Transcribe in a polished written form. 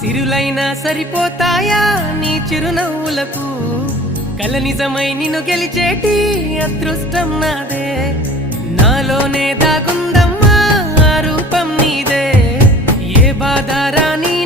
సిరులైనా సరిపోతాయా నీ చిరునవ్వులకు కల నిజమై నిన్ను గెలిచేటి అదృష్టం నాదే నాలోనే దాగుందమ్మా ఆ రూపం నీదే ఏ బాధ రాని